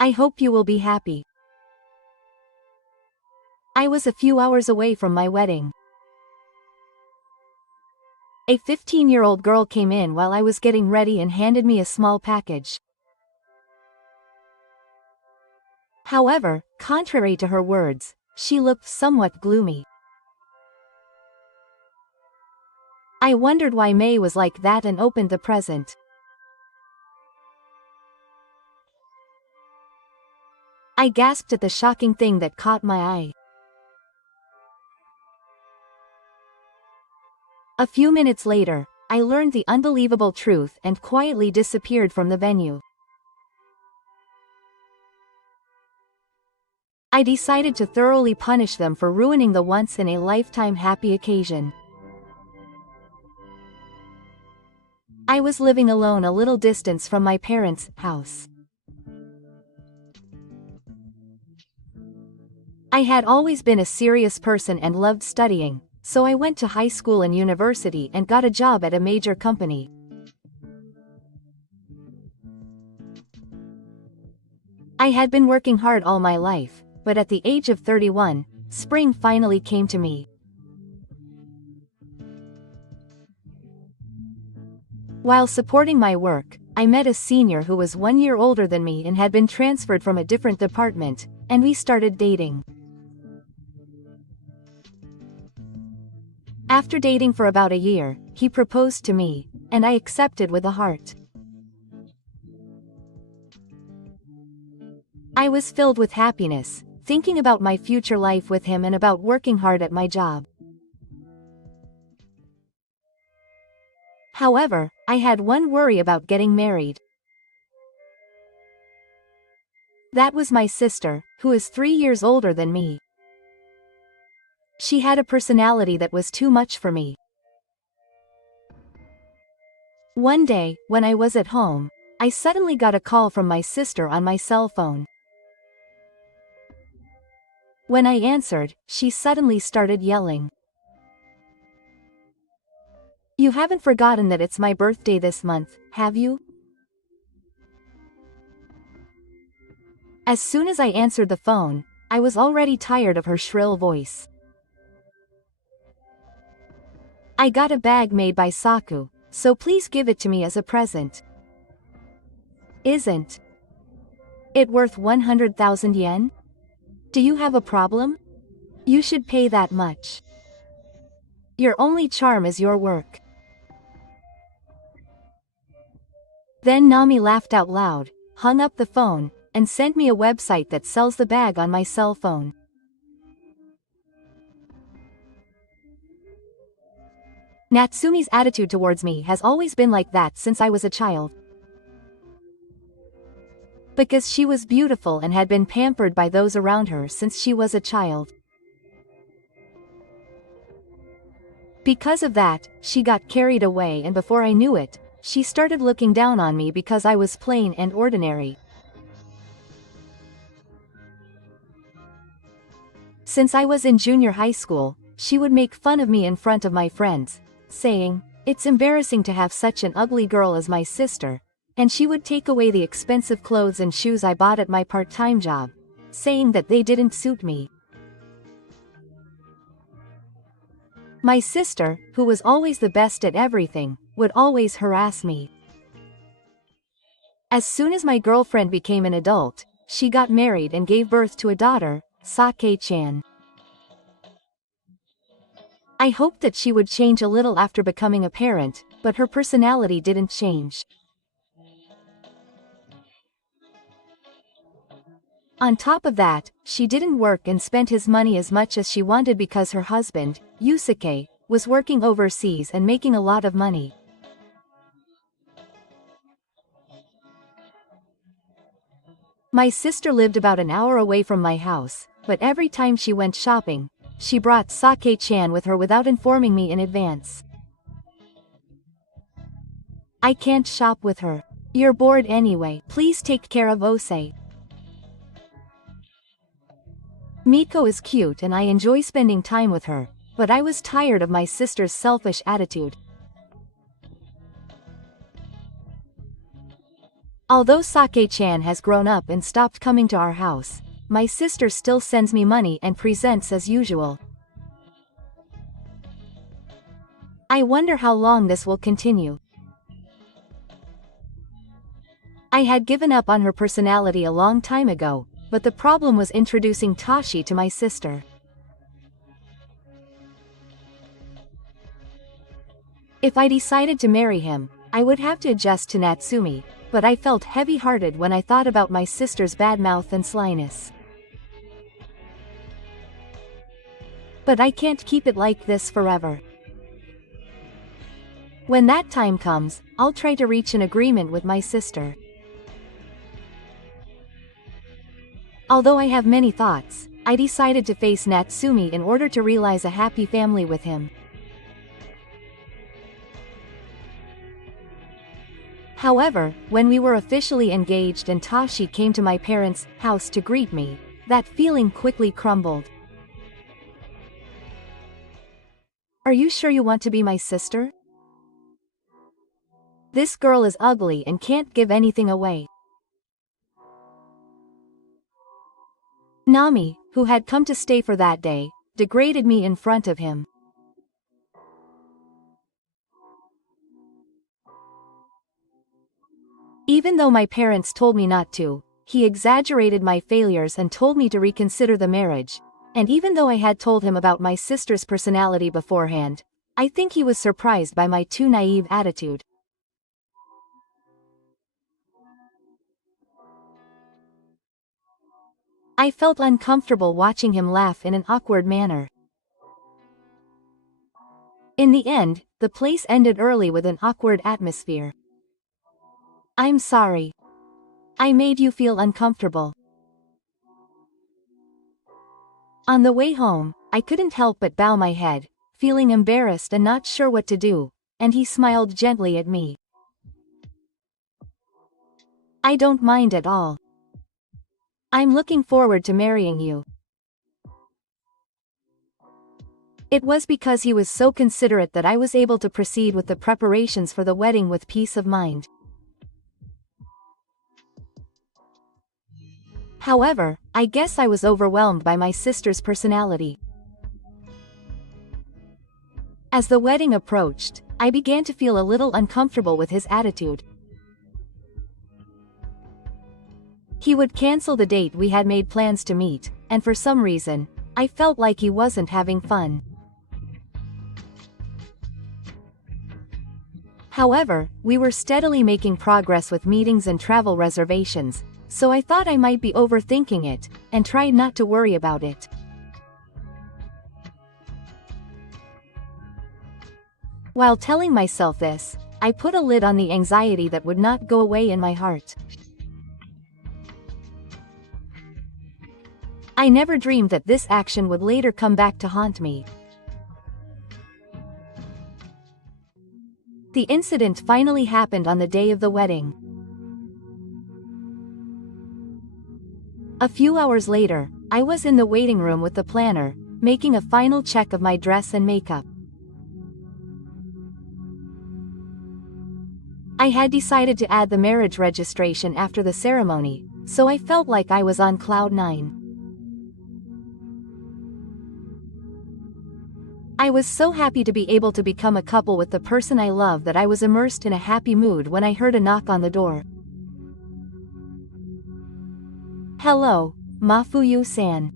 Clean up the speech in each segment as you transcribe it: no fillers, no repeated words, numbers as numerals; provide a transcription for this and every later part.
I hope you will be happy. I was a few hours away from my wedding. A 15-year-old girl came in while I was getting ready and handed me a small package. However, contrary to her words, she looked somewhat gloomy. I wondered why May was like that and opened the present. I gasped at the shocking thing that caught my eye. A few minutes later, I learned the unbelievable truth and quietly disappeared from the venue. I decided to thoroughly punish them for ruining the once-in-a-lifetime happy occasion. I was living alone a little distance from my parents' house. I had always been a serious person and loved studying, so I went to high school and university and got a job at a major company. I had been working hard all my life, but at the age of 31, spring finally came to me. While supporting my work, I met a senior who was 1 year older than me and had been transferred from a different department, and we started dating. After dating for about a year, he proposed to me, and I accepted with a heart. I was filled with happiness, thinking about my future life with him and about working hard at my job. However, I had one worry about getting married. That was my sister, who is 3 years older than me. She had a personality that was too much for me. One day, when I was at home, I suddenly got a call from my sister on my cell phone. When I answered, she suddenly started yelling. "You haven't forgotten that it's my birthday this month, have you?" As soon as I answered the phone, I was already tired of her shrill voice. "I got a bag made by Saku, so please give it to me as a present." "Isn't it worth 100,000 yen? Do you have a problem? You should pay that much. Your only charm is your work." Then Nami laughed out loud, hung up the phone, and sent me a website that sells the bag on my cell phone. Natsumi's attitude towards me has always been like that since I was a child. Because she was beautiful and had been pampered by those around her since she was a child. Because of that, she got carried away, and before I knew it, she started looking down on me because I was plain and ordinary. Since I was in junior high school, she would make fun of me in front of my friends, saying, "It's embarrassing to have such an ugly girl as my sister," and she would take away the expensive clothes and shoes I bought at my part-time job, saying that they didn't suit me. My sister, who was always the best at everything, would always harass me. As soon as my girlfriend became an adult, she got married and gave birth to a daughter, Sake-chan. I hoped that she would change a little after becoming a parent, but her personality didn't change. On top of that, she didn't work and spent his money as much as she wanted because her husband, Yusuke, was working overseas and making a lot of money. My sister lived about an hour away from my house, but every time she went shopping, she brought Sake-chan with her without informing me in advance. "I can't shop with her. You're bored anyway. Please take care of Osei. Miko is cute and I enjoy spending time with her," but I was tired of my sister's selfish attitude. Although Sake-chan has grown up and stopped coming to our house, my sister still sends me money and presents as usual. I wonder how long this will continue. I had given up on her personality a long time ago, but the problem was introducing Tashi to my sister. If I decided to marry him, I would have to adjust to Natsumi, but I felt heavy-hearted when I thought about my sister's bad mouth and slyness. But I can't keep it like this forever. When that time comes, I'll try to reach an agreement with my sister. Although I have many thoughts, I decided to face Natsumi in order to realize a happy family with him. However, when we were officially engaged and Tashi came to my parents' house to greet me, that feeling quickly crumbled. Are you sure you want to be my sister? This girl is ugly and can't give anything away. Nami, who had come to stay for that day, degraded me in front of him. Even though my parents told me not to, he exaggerated my failures and told me to reconsider the marriage, and even though I had told him about my sister's personality beforehand, I think he was surprised by my too naive attitude. I felt uncomfortable watching him laugh in an awkward manner. In the end, the place ended early with an awkward atmosphere. I'm sorry. I made you feel uncomfortable. On the way home, I couldn't help but bow my head, feeling embarrassed and not sure what to do, and he smiled gently at me. I don't mind at all. I'm looking forward to marrying you. It was because he was so considerate that I was able to proceed with the preparations for the wedding with peace of mind. However, I guess I was overwhelmed by my sister's personality. As the wedding approached, I began to feel a little uncomfortable with his attitude. He would cancel the date we had made plans to meet, and for some reason, I felt like he wasn't having fun. However, we were steadily making progress with meetings and travel reservations, so I thought I might be overthinking it, and tried not to worry about it. While telling myself this, I put a lid on the anxiety that would not go away in my heart. I never dreamed that this action would later come back to haunt me. The incident finally happened on the day of the wedding. A few hours later, I was in the waiting room with the planner, making a final check of my dress and makeup. I had decided to add the marriage registration after the ceremony, so I felt like I was on cloud nine. I was so happy to be able to become a couple with the person I love that I was immersed in a happy mood when I heard a knock on the door. Hello, Mafuyu-san.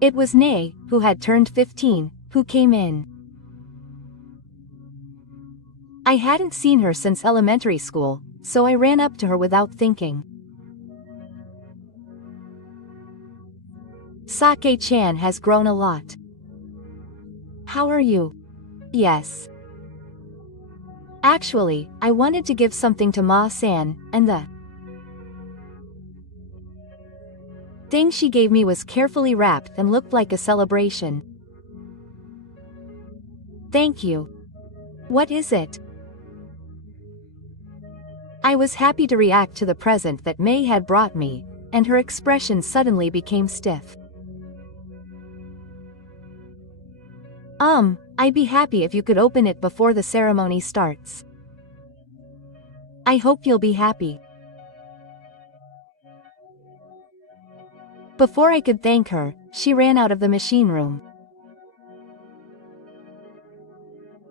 It was Nei, who had turned 15, who came in. I hadn't seen her since elementary school, so I ran up to her without thinking. Sake-chan has grown a lot. How are you? Yes. Actually, I wanted to give something to Ma-san, and the thing she gave me was carefully wrapped and looked like a celebration. Thank you. What is it? I was happy to react to the present that May had brought me, and her expression suddenly became stiff. I'd be happy if you could open it before the ceremony starts. I hope you'll be happy." Before I could thank her, she ran out of the machine room.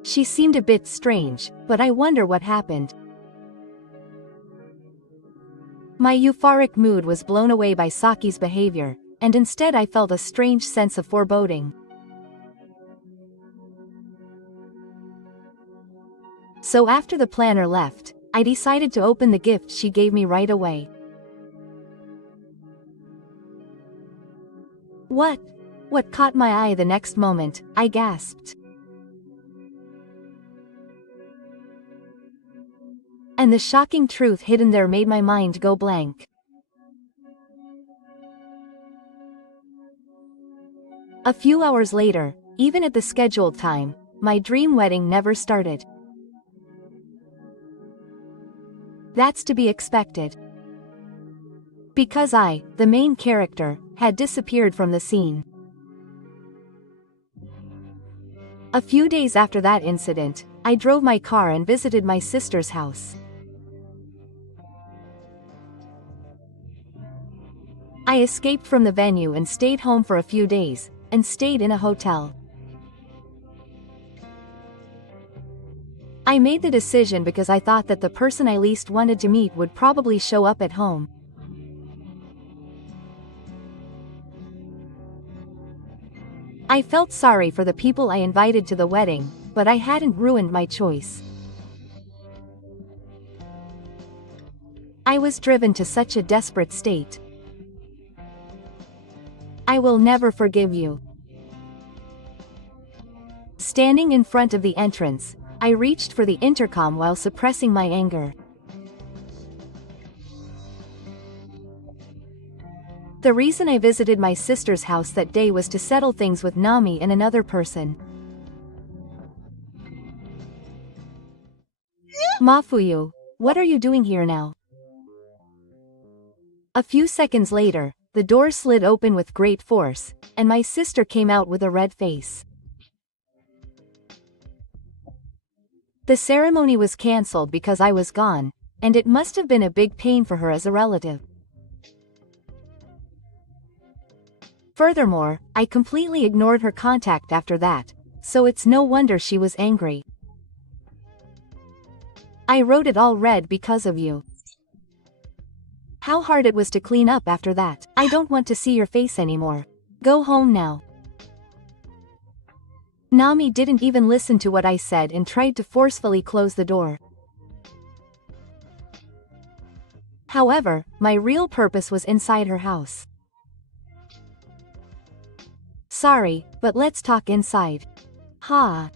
She seemed a bit strange, but I wonder what happened. My euphoric mood was blown away by Saki's behavior, and instead I felt a strange sense of foreboding. So after the planner left, I decided to open the gift she gave me right away. What caught my eye the next moment, I gasped. And the shocking truth hidden there made my mind go blank. A few hours later, even at the scheduled time, my dream wedding never started. That's to be expected. Because I, the main character, had disappeared from the scene. A few days after that incident, I drove my car and visited my sister's house. I escaped from the venue and stayed home for a few days, and stayed in a hotel. I made the decision because I thought that the person I least wanted to meet would probably show up at home. I felt sorry for the people I invited to the wedding, but I hadn't ruined my choice. I was driven to such a desperate state. I will never forgive you. Standing in front of the entrance, I reached for the intercom while suppressing my anger. The reason I visited my sister's house that day was to settle things with Nami and another person. Mafuyu, what are you doing here now? A few seconds later, the door slid open with great force, and my sister came out with a red face. The ceremony was cancelled because I was gone, and it must have been a big pain for her as a relative. Furthermore, I completely ignored her contact after that, so it's no wonder she was angry. I wrote it all red because of you. How hard it was to clean up after that. I don't want to see your face anymore. Go home now. Nami didn't even listen to what I said and tried to forcefully close the door. However, my real purpose was inside her house. Sorry, but let's talk inside. Ha.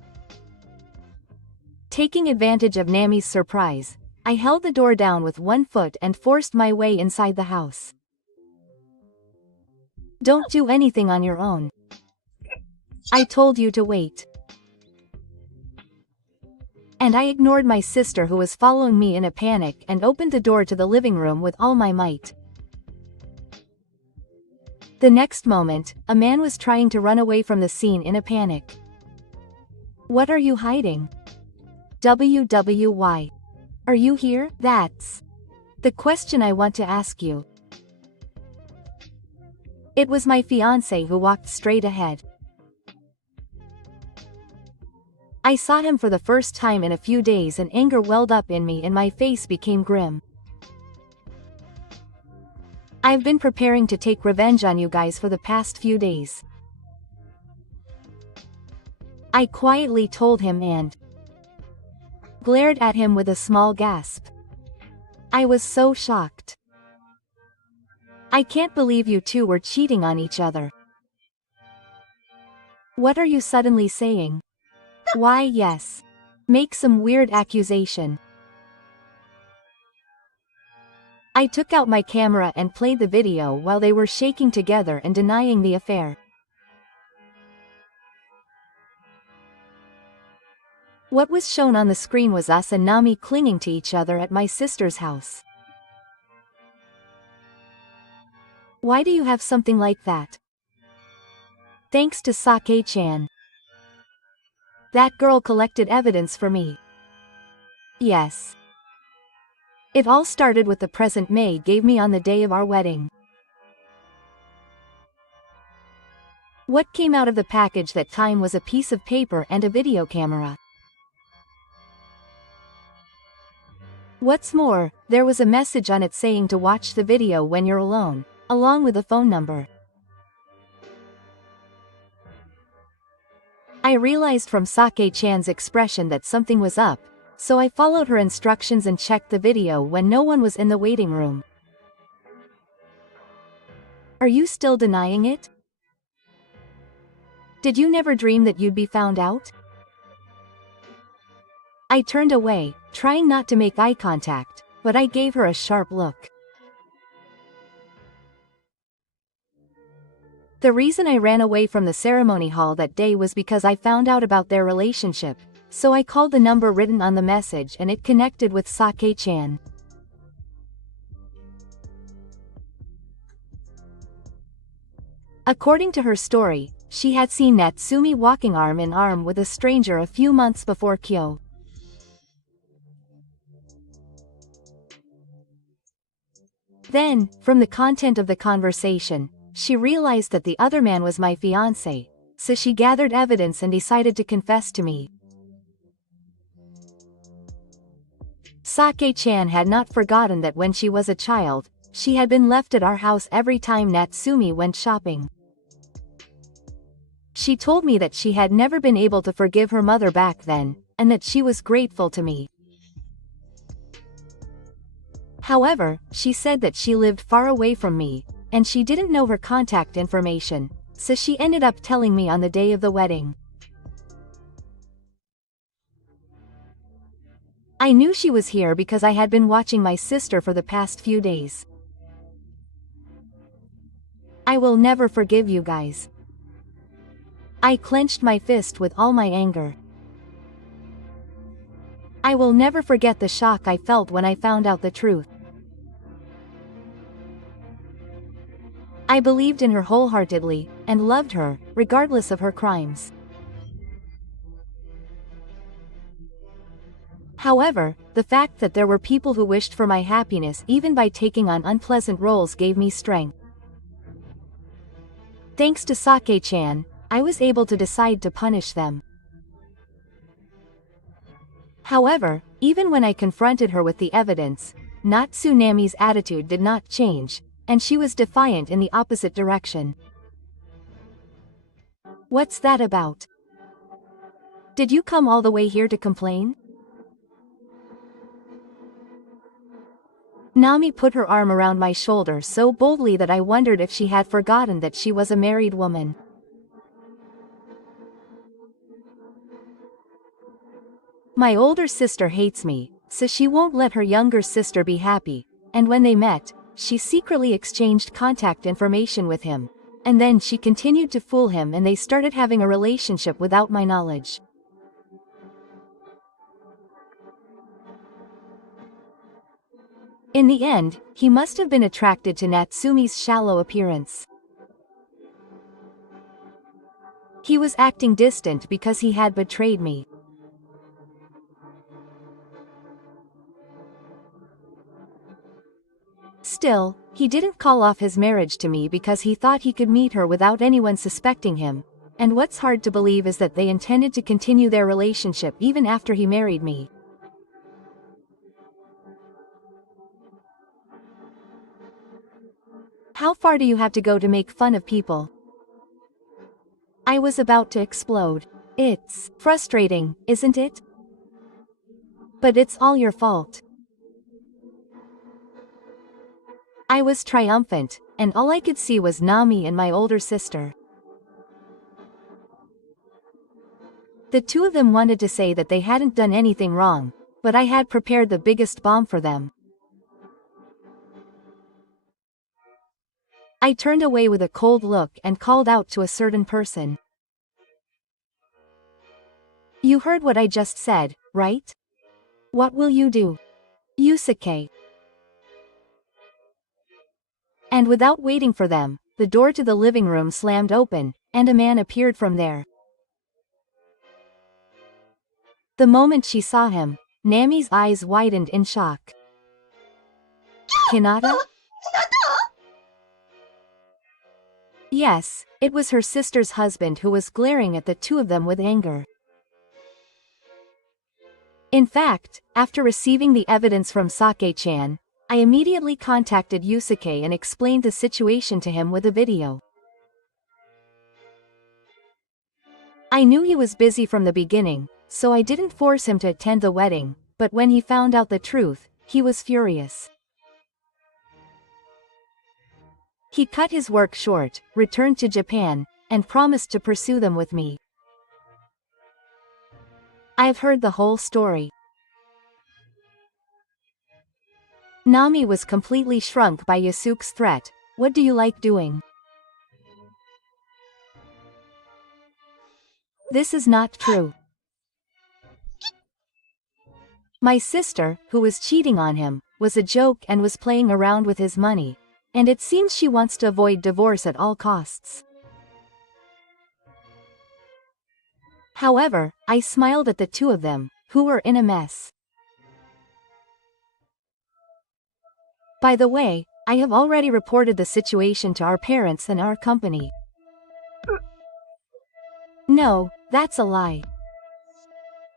Taking advantage of Nami's surprise, I held the door down with one foot and forced my way inside the house. Don't do anything on your own. I told you to wait. And I ignored my sister who was following me in a panic and opened the door to the living room with all my might. The next moment, a man was trying to run away from the scene in a panic. What are you hiding? WWY. Are you here? That's the question I want to ask you. It was my fiancé who walked straight ahead. I saw him for the first time in a few days and anger welled up in me and my face became grim. I've been preparing to take revenge on you guys for the past few days. I quietly told him and glared at him with a small gasp. I was so shocked. I can't believe you two were cheating on each other. What are you suddenly saying? Why yes. Make some weird accusation. I took out my camera and played the video while they were shaking together and denying the affair. What was shown on the screen was us and Nami clinging to each other at my sister's house. Why do you have something like that? Thanks to Sake-chan. That girl collected evidence for me. Yes. It all started with the present May gave me on the day of our wedding. What came out of the package that time was a piece of paper and a video camera. What's more, there was a message on it saying to watch the video when you're alone, along with a phone number. I realized from Sake-chan's expression that something was up, so I followed her instructions and checked the video when no one was in the waiting room. Are you still denying it? Did you never dream that you'd be found out? I turned away, trying not to make eye contact, but I gave her a sharp look. The reason I ran away from the ceremony hall that day was because I found out about their relationship, so I called the number written on the message and it connected with Sake-chan. According to her story, she had seen Natsumi walking arm in arm with a stranger a few months before Kyo. Then, from the content of the conversation, she realized that the other man was my fiancé, so she gathered evidence and decided to confess to me. Sake-chan had not forgotten that when she was a child, she had been left at our house every time Natsumi went shopping. She told me that she had never been able to forgive her mother back then, and that she was grateful to me. However, she said that she lived far away from me, and she didn't know her contact information, so she ended up telling me on the day of the wedding. I knew she was here because I had been watching my sister for the past few days. I will never forgive you guys. I clenched my fist with all my anger. I will never forget the shock I felt when I found out the truth. I believed in her wholeheartedly, and loved her, regardless of her crimes. However, the fact that there were people who wished for my happiness even by taking on unpleasant roles gave me strength. Thanks to Sake-chan, I was able to decide to punish them. However, even when I confronted her with the evidence, Natsunami's attitude did not change, and she was defiant in the opposite direction. What's that about? Did you come all the way here to complain? Nami put her arm around my shoulder so boldly that I wondered if she had forgotten that she was a married woman. My older sister hates me, so she won't let her younger sister be happy, and when they met, she secretly exchanged contact information with him, and then she continued to fool him and they started having a relationship without my knowledge. In the end, he must have been attracted to Natsumi's shallow appearance. He was acting distant because he had betrayed me. Still, he didn't call off his marriage to me because he thought he could meet her without anyone suspecting him, and what's hard to believe is that they intended to continue their relationship even after he married me. How far do you have to go to make fun of people? I was about to explode. It's frustrating, isn't it? But it's all your fault. I was triumphant, and all I could see was Nami and my older sister. The two of them wanted to say that they hadn't done anything wrong, but I had prepared the biggest bomb for them. I turned away with a cold look and called out to a certain person. You heard what I just said, right? What will you do? Yusuke. And without waiting for them, the door to the living room slammed open, and a man appeared from there. The moment she saw him, Nami's eyes widened in shock. Hinata? Yes, it was her sister's husband who was glaring at the two of them with anger. In fact, after receiving the evidence from Sake-chan, I immediately contacted Yusuke and explained the situation to him with a video. I knew he was busy from the beginning, so I didn't force him to attend the wedding, but when he found out the truth, he was furious. He cut his work short, returned to Japan, and promised to pursue them with me. I've heard the whole story. Nami was completely shrunk by Yasuke's threat. What do you like doing? This is not true. My sister, who was cheating on him, was a joke and was playing around with his money, and it seems she wants to avoid divorce at all costs. However, I smiled at the two of them, who were in a mess. By the way, I have already reported the situation to our parents and our company. No, that's a lie.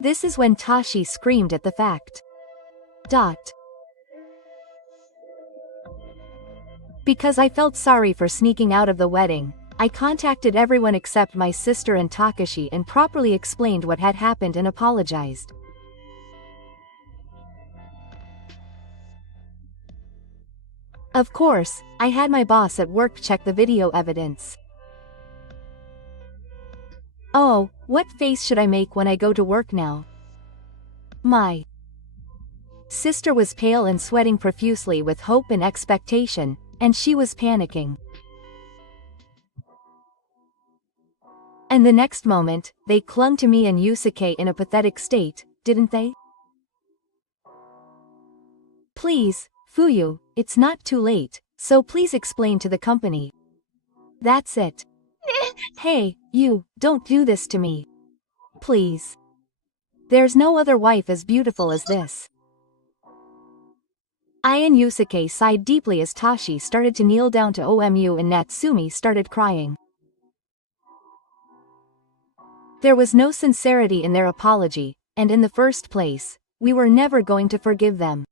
This is when Tashi screamed at the fact. Because I felt sorry for sneaking out of the wedding, I contacted everyone except my sister and Takashi and properly explained what had happened and apologized. Of course, I had my boss at work check the video evidence. Oh, what face should I make when I go to work now? My sister was pale and sweating profusely with hope and expectation, and she was panicking. And the next moment, they clung to me and Yusuke in a pathetic state, didn't they? Please, Fuyu, it's not too late, so please explain to the company. That's it. Hey, you, don't do this to me. Please. There's no other wife as beautiful as this. I and Yusuke sighed deeply as Tashi started to kneel down to Omu and Natsumi started crying. There was no sincerity in their apology, and in the first place, we were never going to forgive them.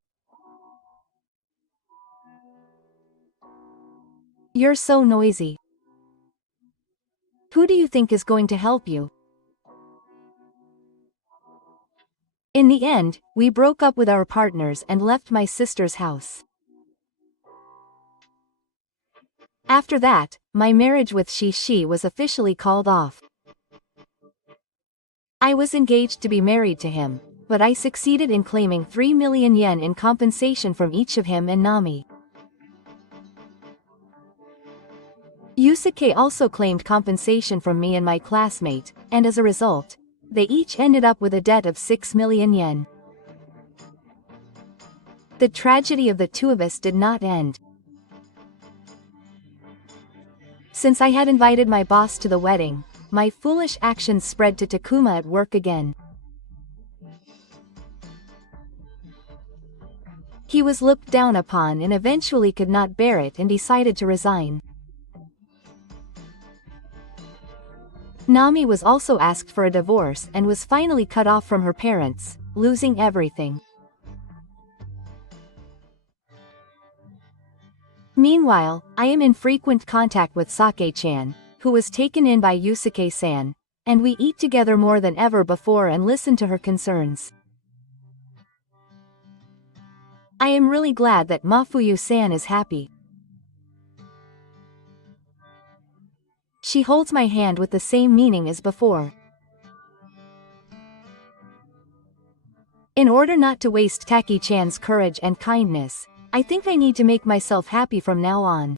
You're so noisy. Who do you think is going to help you? In the end, we broke up with our partners and left my sister's house. After that, my marriage with Shishi was officially called off. I was engaged to be married to him, but I succeeded in claiming 3 million yen in compensation from each of him and Nami. Yusuke also claimed compensation from me and my classmate, and as a result, they each ended up with a debt of 6 million yen. The tragedy of the two of us did not end. Since I had invited my boss to the wedding, my foolish actions spread to Takuma at work again. He was looked down upon and eventually could not bear it and decided to resign. Nami was also asked for a divorce and was finally cut off from her parents, losing everything. Meanwhile, I am in frequent contact with Sake-chan, who was taken in by Yusuke-san, and we eat together more than ever before and listen to her concerns. I am really glad that Mafuyu-san is happy. She holds my hand with the same meaning as before. In order not to waste Taki-chan's courage and kindness, I think I need to make myself happy from now on.